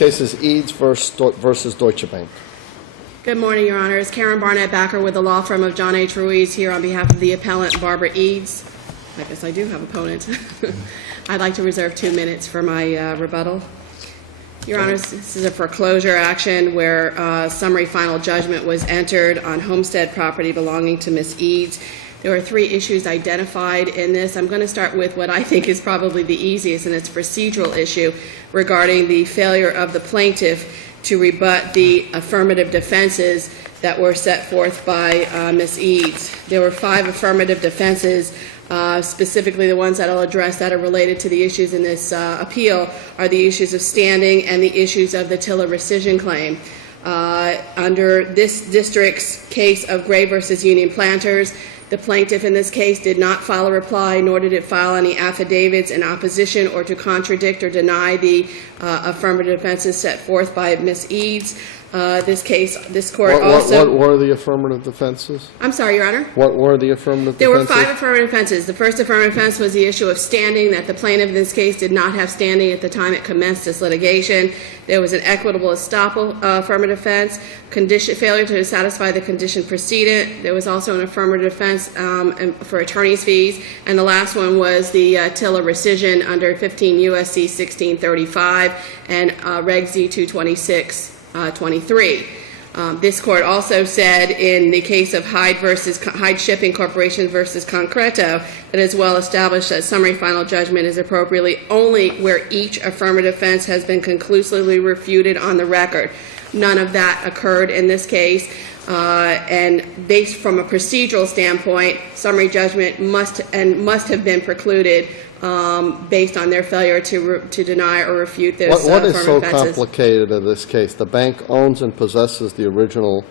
Case is Eads versus Deutsche Bank. Good morning, Your Honors. Karen Barnett-Backer with the law firm of John H. Ruiz here on behalf of the appellant Barbara Eads. I guess I do have opponents. I'd like to reserve 2 minutes for my rebuttal. Your Honors, this is a foreclosure action where summary final judgment was entered on homestead property belonging to Ms. Eads. There are 3 issues identified in this. I'm going to start with what I think is probably the easiest, and it's a procedural issue regarding the failure of the plaintiff to rebut the affirmative defenses that were set forth by Ms. Eads. There were 5 affirmative defenses. Specifically, the ones that I'll address that are related to the issues in this appeal are the issues of standing and the issues of the TILA Recission claim. Under this district's case of Gray versus Union Planters, the plaintiff in this case did not file a reply, nor did it file any affidavits in opposition or to contradict or deny the affirmative defenses set forth by Ms. Eads. This court also... What were the affirmative defenses? I'm sorry, Your Honor? What were the affirmative defenses? There were 5 affirmative defenses. The first affirmative defense was the issue of standing, that the plaintiff in this case did not have standing at the time it commenced this litigation. There was an equitable estoppel affirmative defense, failure to satisfy the condition precedent. There was also an affirmative defense for attorney's fees. And the last one was the TILA rescission under 15 U.S.C. 1635 and Reg Z 226. 23. This court also said in the case of Hyde Shipping Corporation versus Concreto that it is well established that summary final judgment is appropriately only where each affirmative defense has been conclusively refuted on the record. None of that occurred in this case. And based from a procedural standpoint, summary judgment must have been precluded based on their failure to deny or refute those What is so offenses. complicated in this case? The bank owns and possesses the original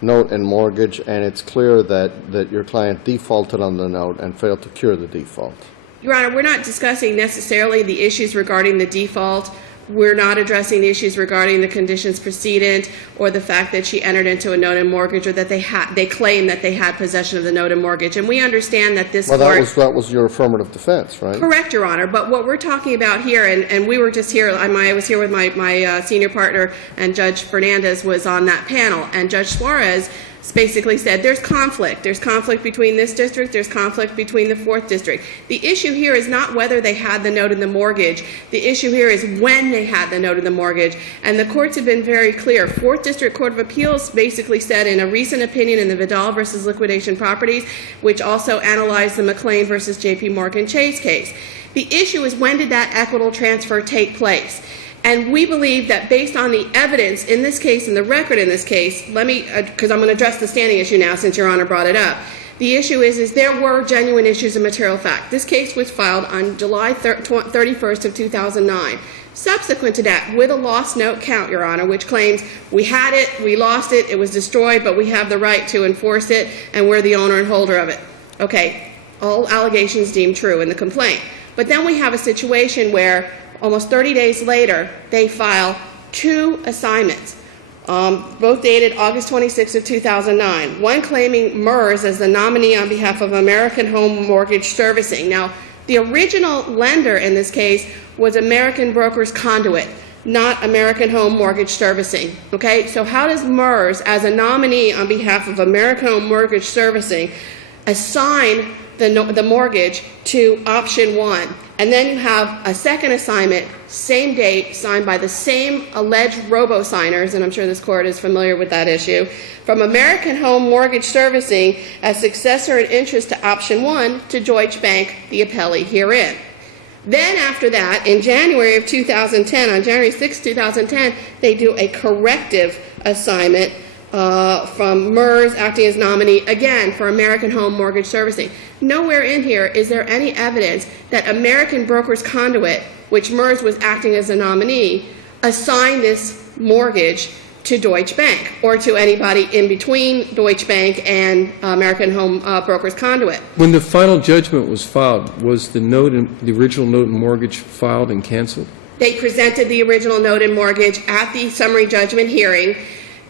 note and mortgage, and it's clear that your client defaulted on the note and failed to cure the default. Your Honor, we're not discussing necessarily the issues regarding the default. We're not addressing the issues regarding the conditions precedent or the fact that she entered into a note and mortgage or that they claim that they had possession of the note and mortgage. And we understand that this court... Well, that was your affirmative defense, right? Correct, Your Honor. But what we're talking about here, and we were just here, I was here with my senior partner, and Judge Fernandez was on that panel. And Judge Suarez basically said there's conflict. There's conflict between this district. There's conflict between the 4th district. The issue here is not whether they had the note and the mortgage. The issue here is when they had the note and the mortgage. And the courts have been very clear. 4th District Court of Appeals basically said in a recent opinion in the Vidal versus Liquidation Properties, which also analyzed the McLean versus J.P. Morgan Chase case. The issue is when did that equitable transfer take place? And we believe that based on the evidence in this case and the record in this case, because I'm going to address the standing issue now since Your Honor brought it up. The issue is there were genuine issues of material fact. This case was filed on July 31st of 2009. Subsequent to that, with a lost note count, Your Honor, which claims we had it, we lost it, it was destroyed, but we have the right to enforce it, and we're the owner and holder of it. Okay, all allegations deemed true in the complaint. But then we have a situation where almost 30 days later, they file 2 assignments, both dated August 26 of 2009. One claiming MERS as the nominee on behalf of American Home Mortgage Servicing. Now, the original lender in this case was American Brokers Conduit, not American Home Mortgage Servicing. Okay, so how does MERS, as a nominee on behalf of American Home Mortgage Servicing, assign the mortgage to option 1? And then you have a second assignment, same date, signed by the same alleged robo-signers, and I'm sure this court is familiar with that issue, from American Home Mortgage Servicing as successor in interest to option 1 to Deutsche Bank, the appellee herein. Then after that, in January of 2010, on January 6, 2010, they do a corrective assignment from MERS acting as nominee, again, for American Home Mortgage Servicing. Nowhere in here is there any evidence that American Brokers Conduit, which MERS was acting as a nominee, assigned this mortgage to Deutsche Bank or to anybody in between Deutsche Bank and American Home Brokers Conduit. When the final judgment was filed, was the original note and mortgage filed and canceled? They presented the original note and mortgage at the summary judgment hearing.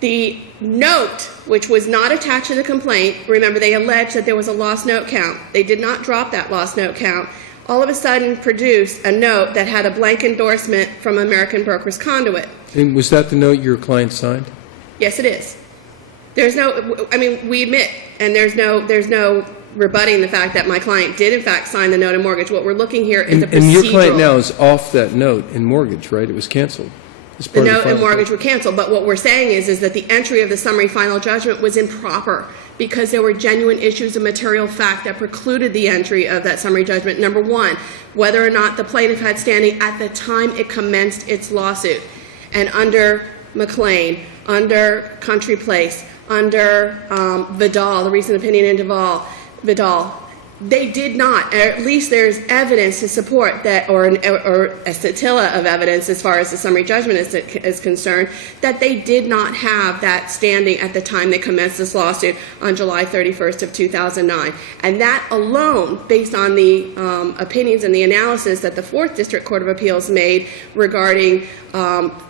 The note, which was not attached to the complaint, remember they alleged that there was a lost note count. They did not drop that lost note count. all of a sudden produced a note that had a blank endorsement from American Brokers Conduit. And was that the note your client signed? Yes, it is. There's no, I mean, we admit, and there's no rebutting the fact that my client did in fact sign the note and mortgage. What we're looking here is a procedural. And your client now is off that note and mortgage, right? It was canceled. The note and mortgage were canceled, but what we're saying is that the entry of the summary final judgment was improper because there were genuine issues of material fact that precluded the entry of that summary judgment. Number one, whether or not the plaintiff had standing at the time it commenced its lawsuit. And under McLean, under Country Place, under Vidal, the recent opinion in Vidal, they did not, or at least there's evidence to support that, or a scintilla of evidence as far as the summary judgment is concerned, that they did not have that standing at the time they commenced this lawsuit on July 31st of 2009. And that alone, based on the opinions and the analysis that the 4th District Court of Appeals made regarding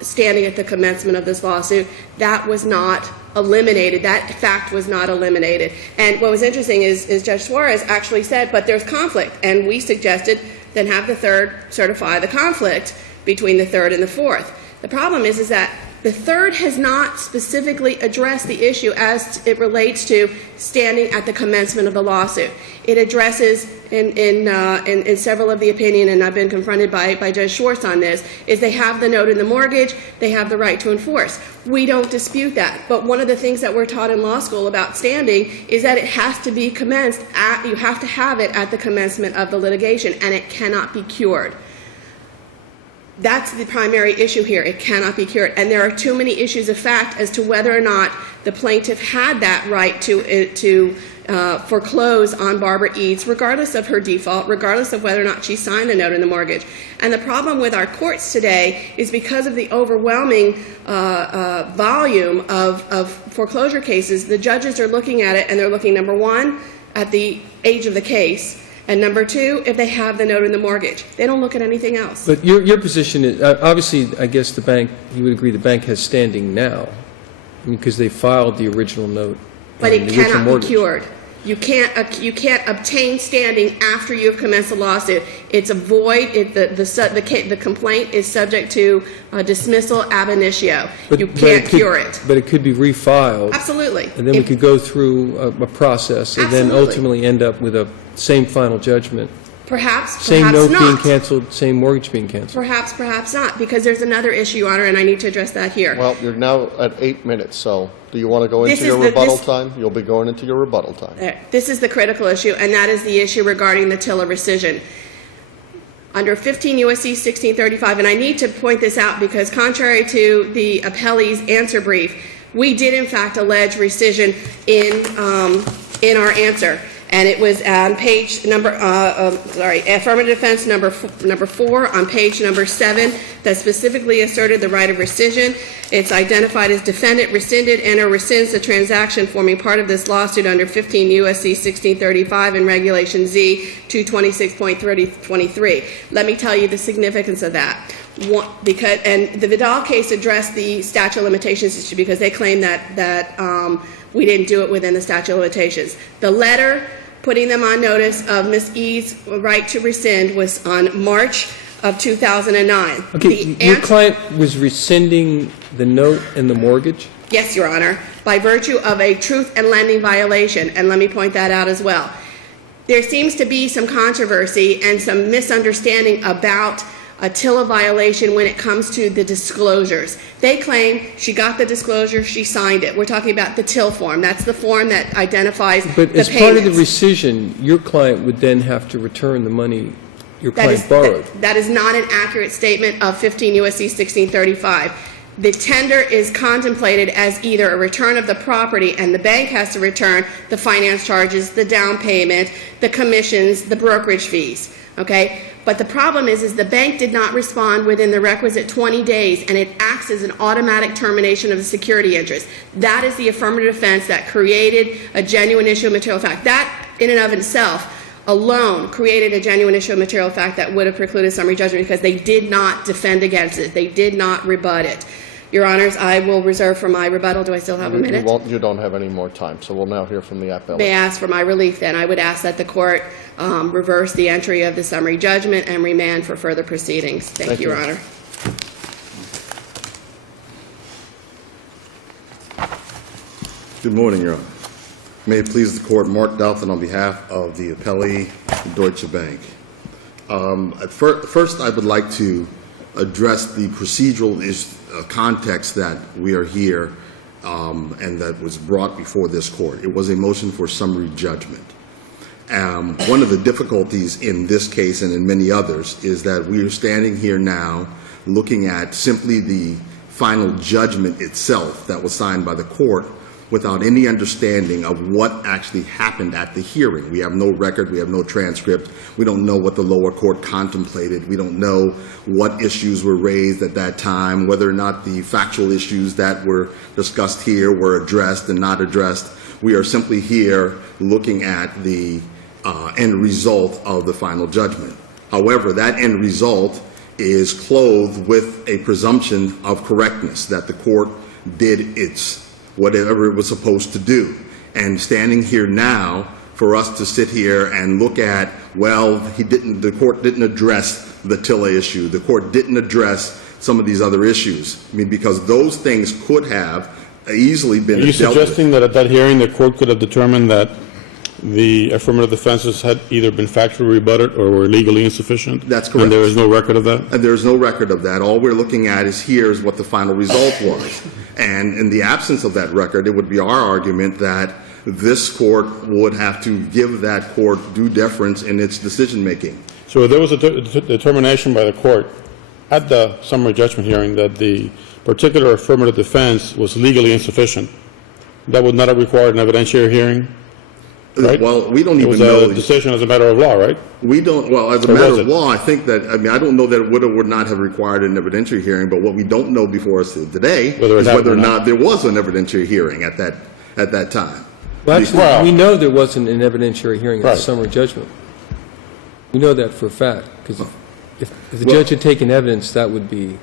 standing at the commencement of this lawsuit, that was not eliminated. That fact was not eliminated. And what was interesting is Judge Suarez actually said, but there's conflict. And we suggested then have the 3rd certify the conflict between the 3rd and the 4th. The problem is that the 3rd has not specifically addressed the issue as it relates to standing at the commencement of the lawsuit. It addresses in several of the opinion, and I've been confronted by Judge Schwartz on this, is they have the note in the mortgage, they have the right to enforce. We don't dispute that. But one of the things that we're taught in law school about standing is that it has to be commenced at, you have to have it at the commencement of the litigation, and it cannot be cured. That's the primary issue here. It cannot be cured. And there are too many issues of fact as to whether or not the plaintiff had that right to foreclose on Barbara Eads, regardless of her default, regardless of whether or not she signed the note in the mortgage. And the problem with our courts today is because of the overwhelming volume of foreclosure cases, the judges are looking at it and they're looking, number one, at the age of the case, and number two, if they have the note in the mortgage. They don't look at anything else. But your position is, obviously, I guess the bank, you would agree the bank has standing now, because they filed the original note. But it cannot be cured. You can't obtain standing after you have commenced a lawsuit. It's a void. The complaint is subject to dismissal ab initio. You can't cure it. But it could be refiled. Absolutely. And then we could go through a process and then ultimately end up with a same final judgment. Perhaps, same perhaps note not. being canceled, same mortgage being canceled. Perhaps, perhaps not, because there's another issue, Your Honor, and I need to address that here. Well, you're now at 8 minutes, so do you want to go into your rebuttal time? You'll be going into your rebuttal time. This is the critical issue, and that is the issue regarding the TILA rescission. Under 15 U.S.C. 1635, and I need to point this out because contrary to the appellee's answer brief, we did in fact allege rescission in our answer. And it was on page affirmative defense number 4 on page number 7 that specifically asserted the right of rescission. It's identified as defendant rescinded and or rescinds the transaction forming part of this lawsuit under 15 U.S.C. 1635 and Regulation Z 226.23. Let me tell you the significance of that. And the Vidal case addressed the statute of limitations issue because they claim that we didn't do it within the statute of limitations. The letter putting them on notice of Ms. Eads' right to rescind was on March of 2009. Okay, your client was rescinding the note and the mortgage? Yes, Your Honor, by virtue of a truth and lending violation, and let me point that out as well. There seems to be some controversy and some misunderstanding about a TILA violation when it comes to the disclosures. They claim she got the disclosure, she signed it. We're talking about the TIL form. That's the form that identifies the payments. But as part of the rescission, your client would then have to return the money your client borrowed. That is not an accurate statement of 15 U.S.C. 1635. The tender is contemplated as either a return of the property, and the bank has to return the finance charges, the down payment, the commissions, the brokerage fees. Okay? But the problem is the bank did not respond within the requisite 20 days, and it acts as an automatic termination of the security interest. That is the affirmative defense that created a genuine issue of material fact. That, in and of itself, alone created a genuine issue of material fact that would have precluded summary judgment because they did not defend against it. They did not rebut it. Your Honors, I will reserve for my rebuttal. Do I still have a minute? You don't have any more time, so we'll now hear from the appellate. May I ask for my relief then? I would ask that the court reverse the entry of the summary judgment and remand for further proceedings. Thank you, Your Honor. Good morning, Your Honor. May it please the court, Mark Dalton on behalf of the appellee, Deutsche Bank. First, I would like to address the procedural context that we are here and that was brought before this court. It was a motion for summary judgment. One of the difficulties in this case and in many others is that we are standing here now looking at simply the final judgment itself that was signed by the court without any understanding of what actually happened at the hearing. We have no record, we have no transcript, we don't know what the lower court contemplated, we don't know what issues were raised at that time, whether or not the factual issues that were discussed here were addressed and not addressed. We are simply here looking at the end result of the final judgment. However, that end result is clothed with a presumption of correctness, that the court did its whatever it was supposed to do. And standing here now, for us to sit here and look at, well, the court didn't address the TILA issue, the court didn't address some of these other issues. I mean, because those things could have easily been dealt with. Are you suggesting that at that hearing, the court could have determined that the affirmative defenses had either been factually rebutted or were legally insufficient? That's correct. And there is no record of that? And there is no record of that. All we're looking at is here's what the final result was. And in the absence of that record, it would be our argument that this court would have to give that court due deference in its decision-making. So there was a determination by the court at the summary judgment hearing that the particular affirmative defense was legally insufficient. That would not have required an evidentiary hearing? Right? Well, we don't It even was know. a decision as a matter of law, right? We don't, well, as a Or matter was of it? law, I think that, I mean, I don't know that it would or would not have required an evidentiary hearing, but what we don't know before us today Whether it is happened whether or or not. not there was an evidentiary hearing at that time. Well, actually, Well- we know there wasn't an evidentiary hearing at Right. the summary judgment. We know that for a fact, because if the judge had taken evidence, that would be,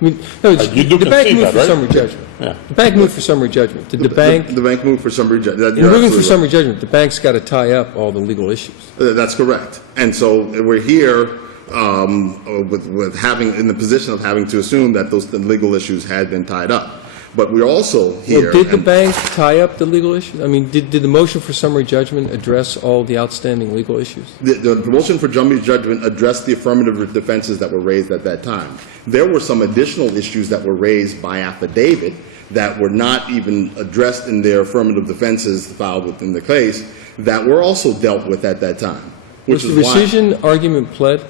I mean, no, You do the bank concede moved that, for right? summary judgment. Yeah. The bank moved for summary judgment. Did the bank, The bank moved for summary judgment. in moving for summary judgment, the bank's got to tie up all the legal issues. That's correct. And so we're here with having, in the position of having to assume that those legal issues had been tied up. But we're also here. Well, did the and- bank tie up the legal issues? I mean, did the motion for summary judgment address all the outstanding legal issues? The motion for summary judgment addressed the affirmative defenses that were raised at that time. There were some additional issues that were raised by affidavit that were not even addressed in their affirmative defenses filed within the case that were also dealt with at that time. Was Which the is why rescission argument pled?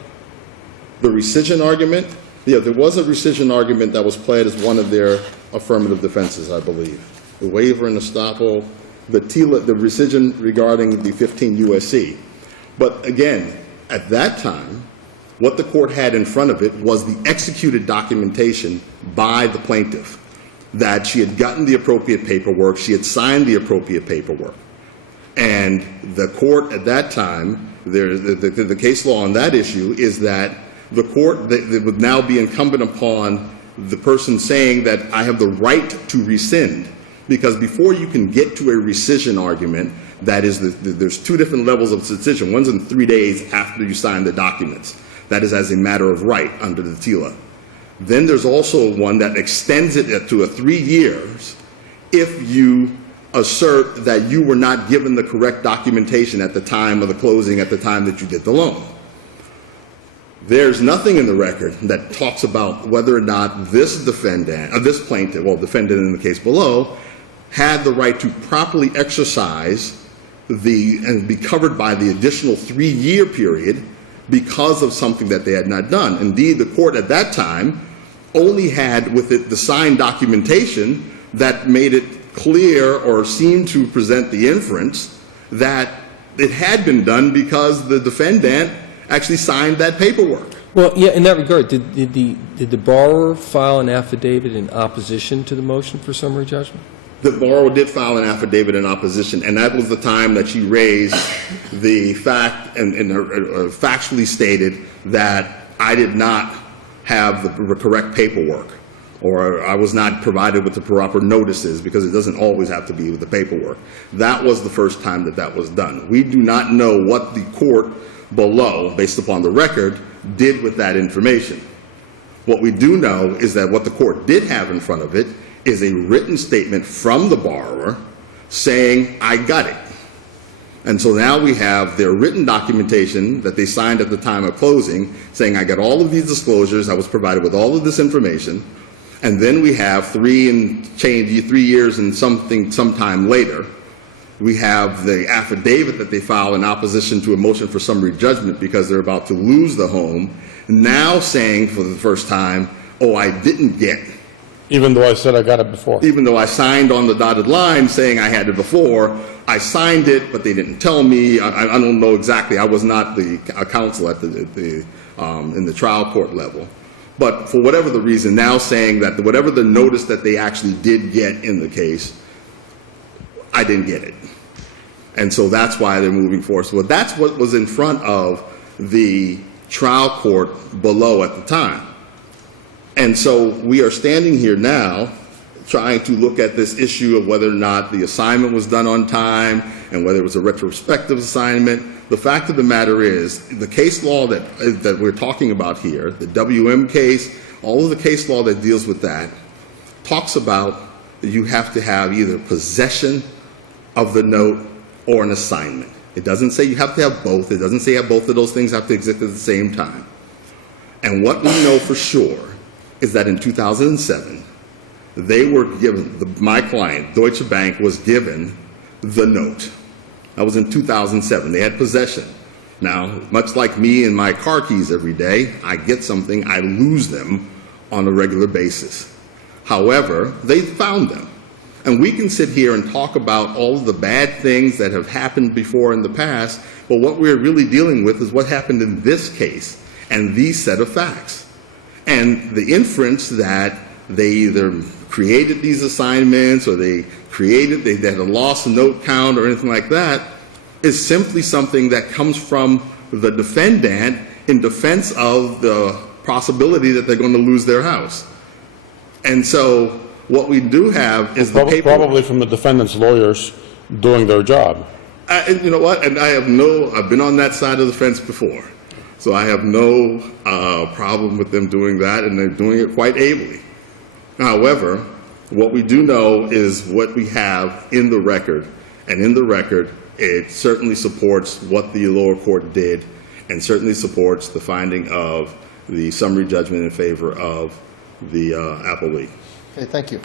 the rescission argument, yeah, there was a rescission argument that was pled as one of their affirmative defenses, I believe. The waiver and estoppel, the TILA, the rescission regarding the 15 USC. But again, at that time, what the court had in front of it was the executed documentation by the plaintiff that she had gotten the appropriate paperwork, she had signed the appropriate paperwork. And the court at that time, the case law on that issue is that the court, that would now be incumbent upon the person saying that I have the right to rescind. Because before you can get to a rescission argument, that is, there's two different levels of rescission. One's in 3 days after you sign the documents. That is as a matter of right under the TILA. Then there's also one that extends it to 3 years if you assert that you were not given the correct documentation at the time of the closing, at the time that you did the loan. There's nothing in the record that talks about whether or not this defendant, this plaintiff, well, defendant in the case below, had the right to properly exercise and be covered by the additional 3-year period because of something that they had not done. Indeed, the court at that time only had with it the signed documentation that made it clear or seemed to present the inference that it had been done because the defendant actually signed that paperwork. Well, yeah, in that regard, did the borrower file an affidavit in opposition to the motion for summary judgment? The borrower did file an affidavit in opposition, and that was the time that she raised the fact and factually stated that I did not have the correct paperwork. or I was not provided with the proper notices, because it doesn't always have to be with the paperwork. That was the first time that that was done. We do not know what the court below, based upon the record, did with that information. What we do know is that what the court did have in front of it is a written statement from the borrower saying, I got it. And so now we have their written documentation that they signed at the time of closing, saying, I got all of these disclosures, I was provided with all of this information, and then we have 3 years and sometime later, we have the affidavit that they file in opposition to a motion for summary judgment because they're about to lose the home, now saying for the first time, oh, I didn't get. Even though I said I got it before. Even though I signed on the dotted line saying I had it before, I signed it, but they didn't tell me. I don't know exactly. I was not the counsel at in the trial court level. But for whatever the reason, now saying that whatever the notice that they actually did get in the case, I didn't get it. And so that's why they're moving forward. So that's what was in front of the trial court below at the time. And so we are standing here now trying to look at this issue of whether or not the assignment was done on time and whether it was a retrospective assignment. The fact of the matter is, the case law that we're talking about here, the WM case, all of the case law that deals with that, talks about that you have to have either possession of the note or an assignment. It doesn't say you have to have both. It doesn't say both of those things have to exist at the same time. And what we know for sure is that in 2007, they were given, my client, Deutsche Bank, was given the note. That was in 2007. They had possession. Now, much like me and my car keys every day, I get something, I lose them on a regular basis. However, they found them. And we can sit here and talk about all of the bad things that have happened before in the past, but what we're really dealing with is what happened in this case and these set of facts. And the inference that they either created these assignments or they had a lost note count or anything like that is simply something that comes from the defendant in defense of the possibility that they're going to lose their house. And so what we do have is the paperwork. Probably from the defendant's lawyers doing their job. And you know what? And I've been on that side of the fence before. So I have no problem with them doing that, and they're doing it quite ably. However, what we do know is what we have in the record, and in the record, it certainly supports what the lower court did, and certainly supports the finding of the summary judgment in favor of the appellate. Okay, thank you.